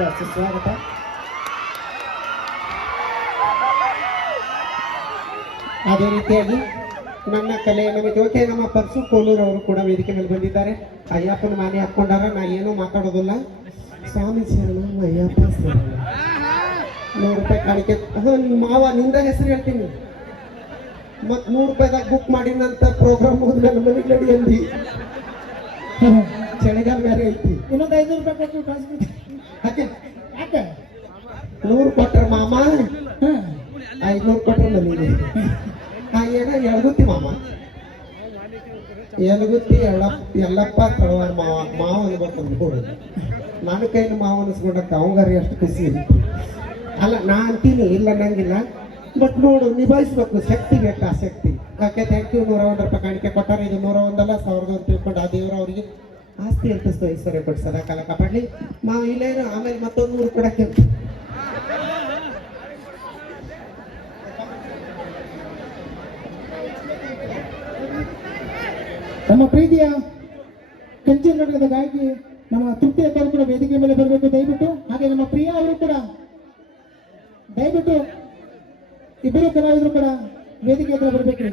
ಸ್ವಾಗತ. ಅದೇ ರೀತಿಯಾಗಿ ನನ್ನ ಕಲೆಯನ್ನು ಜೊತೆ ನಮ್ಮ ಪರ್ಸು ಕೋಲೂರು ಅವರು ಕೂಡ ವೇದಿಕೆ ಮೇಲೆ ಬಂದಿದ್ದಾರೆ. ಅಯ್ಯಪ್ಪನ ಮಾನೆ ಹಾಕೊಂಡಾರ, ನಾ ಏನೂ ಮಾತಾಡೋದಿಲ್ಲ. ಸ್ವಾಮಿ ಶರಣ ಅಯ್ಯಪ್ಪ ಶರಣ. 100 ರೂಪಾಯಿ ಕಾಣಿಕೆ. ಮಾವ ನಿಂದ ಹೆಸರು ಹೇಳ್ತೀನಿ. ಮತ್ 100 ರೂಪಾಯಿದಾಗ ಬುಕ್ ಮಾಡಿದಂತ ಪ್ರೋಗ್ರಾಮ್ ಹೋದ್ಮೇಲೆ ಮನೆಗೆ ನಡಿ ಅಂದಿ. ಚಳಿಗಾಲ ಬೇರೆ ಐತಿ. ಇನ್ನೊಂದು 500 ರೂಪಾಯಿ ಕೊಟ್ಟು ಕಳಿಸ್ಬಿಟ್ಟು ಯಾಕೆ ಯಾಕೆ 100 ಕೊಟ್ರ ಮಾಮ, 500 ಕೊಟ್ರ ನನಗೆ. ಏನ ಎಳಗುತ್ತಿ ಮಾಮ, ಎಲಗುತ್ತಿ ಎಲ್ಲಪ್ಪ ತಳವಾರ ಮಾವ ಮಾವ ಅನ್ಬೇಕಂದ್ ನೋಡು. ನನ್ನ ಕೈಲಿ ಮಾವ ಅನಿಸ್ಕೊಂಡಕ್ಕ ಅವಂಗಾರಿ ಅಷ್ಟು ಖುಷಿ ಇರುತ್ತೆ. ಅಲ್ಲ ನಾ ಅಂತೀನಿ, ಇಲ್ಲ ನಂಗಿಲ್ಲ. ಬಟ್ ನೋಡು, ನಿಭಾಯಿಸ್ಬೇಕು, ಶಕ್ತಿ ಬೇಕು, ಆ ಶಕ್ತಿ. Okay, thank you. 101 ರೂಪಾಯಿ ಕಾಣಿಕೆ ಕೊಟ್ಟಾರೆ. ಇದು 101 ಅಲ್ಲ, 1000 ಅಂತ ತಿಳ್ಕೊಂಡು ಆ ದೇವರು ಅವರಿಗೆ ಆಸ್ತಿ ಅಂತ ಐಶ್ವರ್ಯ ಕೊಟ್ಟು ಸದಾ ಕಾಲ ಕಾಪಾಡಲಿ. ಮಾವ ಇಲ್ಲೇನು ಆಮೇಲೆ ಮತ್ತೊಂದು 100 ಕೊಡಕ್ಕೆ. ನಮ್ಮ ಪ್ರೀತಿಯ ಕಂಚಿನ ಘಟಕದ ಗಾಯಕಿ ನಮ್ಮ ತೃಪ್ತಿ ಅವರು ಕೂಡ ವೇದಿಕೆ ಮೇಲೆ ಬರಬೇಕು ದಯವಿಟ್ಟು. ಹಾಗೆ ನಮ್ಮ ಪ್ರಿಯಾ ಅವರು ಕೂಡ ದಯವಿಟ್ಟು, ಇಬ್ಬರು ಕಲಾವಿದರು ಕೂಡ ವೇದಿಕೆ ಹತ್ರ ಬರಬೇಕ್ರಿ.